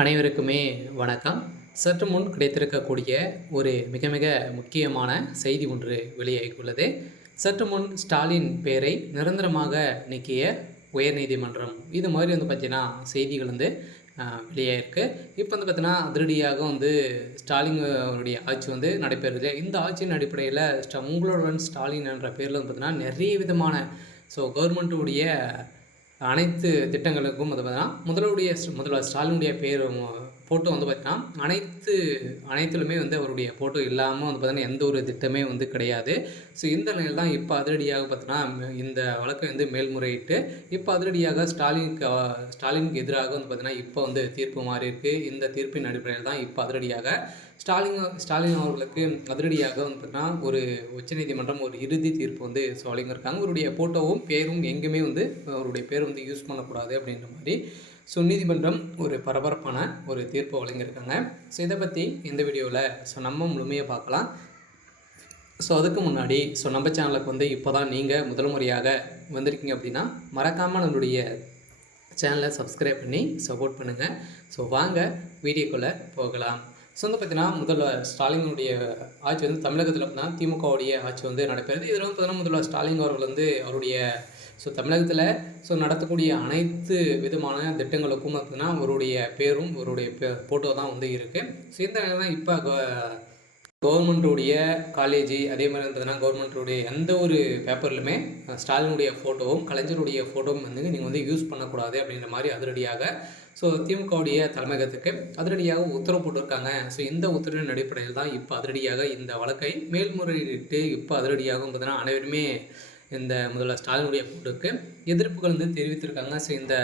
அனைவருக்குமே வணக்கம். சற்று முன் கிடைத்திருக்கக்கூடிய ஒரு மிக மிக முக்கியமான செய்தி ஒன்று வெளியாகியுள்ளது. சற்று முன் ஸ்டாலின் பெயரை நிரந்தரமாக நீக்கிய உயர்நீதிமன்றம். இது மாதிரி பார்த்தீங்கன்னா செய்திகள் வெளியாயிருக்கு. இப்போ பார்த்தீங்கன்னா அதிரடியாக ஸ்டாலின் அவருடைய ஆட்சி நடைபெறுது. இந்த ஆட்சியின் அடிப்படையில் உங்களுடன் ஸ்டாலின் என்ற பேரில் பார்த்தீங்கன்னா நிறைய விதமான கவர்மெண்ட்டுடைய அனைத்து திட்டங்களுக்கும் பார்த்தீங்கன்னா முதல்வர் ஸ்டாலினுடைய பேர் ஃபோட்டோ பார்த்தீங்கன்னா அனைத்திலுமே அவருடைய ஃபோட்டோ இல்லாமல் பார்த்தீங்கன்னா எந்த ஒரு திட்டமே கிடையாது. ஸோ இந்த நிலையில் தான் இப்போ அதிரடியாக பார்த்தீங்கன்னா இந்த வழக்கை மேல்முறையிட்டு இப்போ அதிரடியாக ஸ்டாலினுக்கு எதிராக பார்த்தீங்கன்னா இப்போ தீர்ப்பு மாறி இருக்குது. இந்த தீர்ப்பின் அடிப்படையில் தான் இப்போ அதிரடியாக ஸ்டாலின் அவர்களுக்கு அதிரடியாக பார்த்தீங்கன்னா ஒரு உச்சநீதிமன்றம் ஒரு இறுதி தீர்ப்பு வழங்கியிருக்காங்க. அவருடைய ஃபோட்டோவும் பேரும் எங்கேயுமே அவருடைய பேர் யூஸ் பண்ணக்கூடாது அப்படின்ற மாதிரி நீதிமன்றம் ஒரு பரபரப்பான ஒரு தீர்ப்பை வழங்கியிருக்காங்க. ஸோ இதை பற்றி இந்த வீடியோவில் நம்ம முழுமையாக பார்க்கலாம். அதுக்கு முன்னாடி நம்ம சேனலுக்கு இப்போ தான் நீங்கள் முதல் முறையாக வந்திருக்கீங்க அப்படின்னா மறக்காமல் நம்மளுடைய சேனலை சப்ஸ்கிரைப் பண்ணி சப்போர்ட் பண்ணுங்கள். வாங்க வீடியோக்குள்ளே போகலாம். பார்த்தீங்கன்னா முதல்வர் ஸ்டாலினுடைய ஆட்சி தமிழகத்தில் பார்த்தீங்கன்னா திமுகவுடைய ஆட்சி நடைபெறுது. இதில் பார்த்தீங்கன்னா முதல்வர் ஸ்டாலின் அவர்கள் அவருடைய தமிழகத்தில் நடத்தக்கூடிய அனைத்து விதமான திட்டங்களுக்கும் பார்த்தீங்கன்னா அவருடைய பேரும் அவருடைய ஃபோட்டோ தான் இருக்குது. இந்த நிலையில் தான் இப்போ கவர்மெண்ட்டுடைய காலேஜ் அதே மாதிரி பார்த்தீங்கன்னா கவர்மெண்ட்டுடைய எந்த ஒரு பேப்பர்லையுமே ஸ்டாலினுடைய ஃபோட்டோவும் கலைஞருடைய ஃபோட்டோவும் நீங்கள் யூஸ் பண்ணக்கூடாது அப்படின்ற மாதிரி அதிரடியாக திமுகவுடைய தலைமையகத்துக்கு அதிரடியாக உத்தரவு போட்டிருக்காங்க. இந்த உத்தரவின் அடிப்படையில் தான் இப்போ அதிரடியாக இந்த வழக்கை மேல்முறையிட்டு இப்போ அதிரடியாகவும் பார்த்தீங்கன்னா அனைவருமே இந்த முதல்வர் ஸ்டாலினுடைய ஃபோட்டோக்கு எதிர்ப்புகள் தெரிவித்திருக்காங்க. இந்த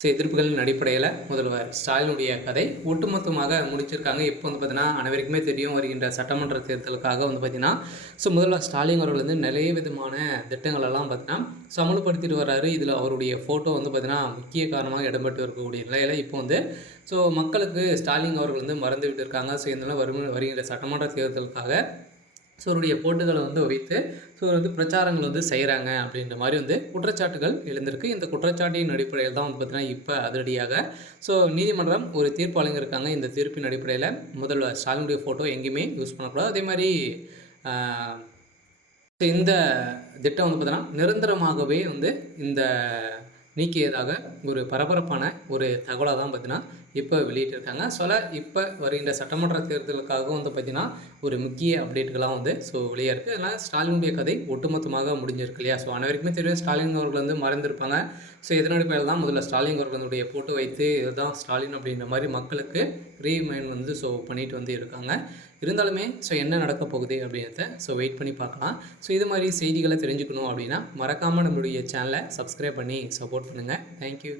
எதிர்ப்புகளின் அடிப்படையில் முதல்வர் ஸ்டாலினுடைய கதை ஒட்டுமொத்தமாக முடிச்சிருக்காங்க. இப்போ பார்த்தீங்கன்னா அனைவருக்குமே தெரியும், வருகின்ற சட்டமன்ற தேர்தலுக்காக பார்த்தீங்கன்னா முதல்வர் ஸ்டாலின் அவர்கள் நிறைய விதமான திட்டங்களெல்லாம் பார்த்தீங்கன்னா அமல்படுத்திட்டு வர்றாரு. இதில் அவருடைய ஃபோட்டோ பார்த்தீங்கன்னா முக்கிய காரணமாக இடம்பெற்று இருக்கக்கூடிய நிலையில் இப்போ மக்களுக்கு ஸ்டாலின் அவர்கள் மறந்து விட்டு இருக்காங்க. இதனால் வருகின்ற சட்டமன்ற தேர்தலுக்காக அவருடைய போட்டுகளை வைத்து பிரச்சாரங்கள் செய்கிறாங்க அப்படின்ற மாதிரி குற்றச்சாட்டுகள் எழுந்திருக்கு. இந்த குற்றச்சாட்டின் அடிப்படையில் தான் பார்த்தீங்கன்னா இப்போ அதிரடியாக நீதிமன்றம் ஒரு தீர்ப்பு வழங்கியிருக்காங்க. இந்த தீர்ப்பின் அடிப்படையில் முதல்வர் ஸ்டாலினுடைய ஃபோட்டோ எங்கேயுமே யூஸ் பண்ணக்கூடாது. அதே மாதிரி இந்த திட்டம் பார்த்தீங்கன்னா நிரந்தரமாகவே இந்த நீக்கியதாக ஒரு பரபரப்பான ஒரு தகவலாக தான் பார்த்தீங்கன்னா இப்போ வெளியிட்டிருக்காங்க. இப்போ வருகின்ற சட்டமன்ற தேர்தலுக்காக பார்த்தீங்கன்னா ஒரு முக்கிய அப்டேட்டுகளாக வெளியாக இருக்குது. அதனால் ஸ்டாலினுடைய கதை ஒட்டுமொத்தமாக முடிஞ்சிருக்கு இல்லையா. அனைவருக்குமே தெரியும் ஸ்டாலின் அவர்கள் மறந்துருப்பாங்க. இதனுடைய பேரில் தான் முதல்ல ஸ்டாலின் அவர்களுடைய ஃபோட்டோ வைத்து இதுதான் ஸ்டாலின் அப்படின்ற மாதிரி மக்களுக்கு ரீமைண்ட் பண்ணிட்டு இருக்காங்க. இருந்தாலுமே என்ன நடக்க போகுது அப்படின்றத வெயிட் பண்ணி பார்க்கலாம். இது மாதிரி செய்திகளை தெரிஞ்சுக்கணும் அப்படின்னா மறக்காமல் நம்மளுடைய சேனலை சப்ஸ்கிரைப் பண்ணி சப்போர்ட் பண்ணுங்கள். தேங்க்யூ.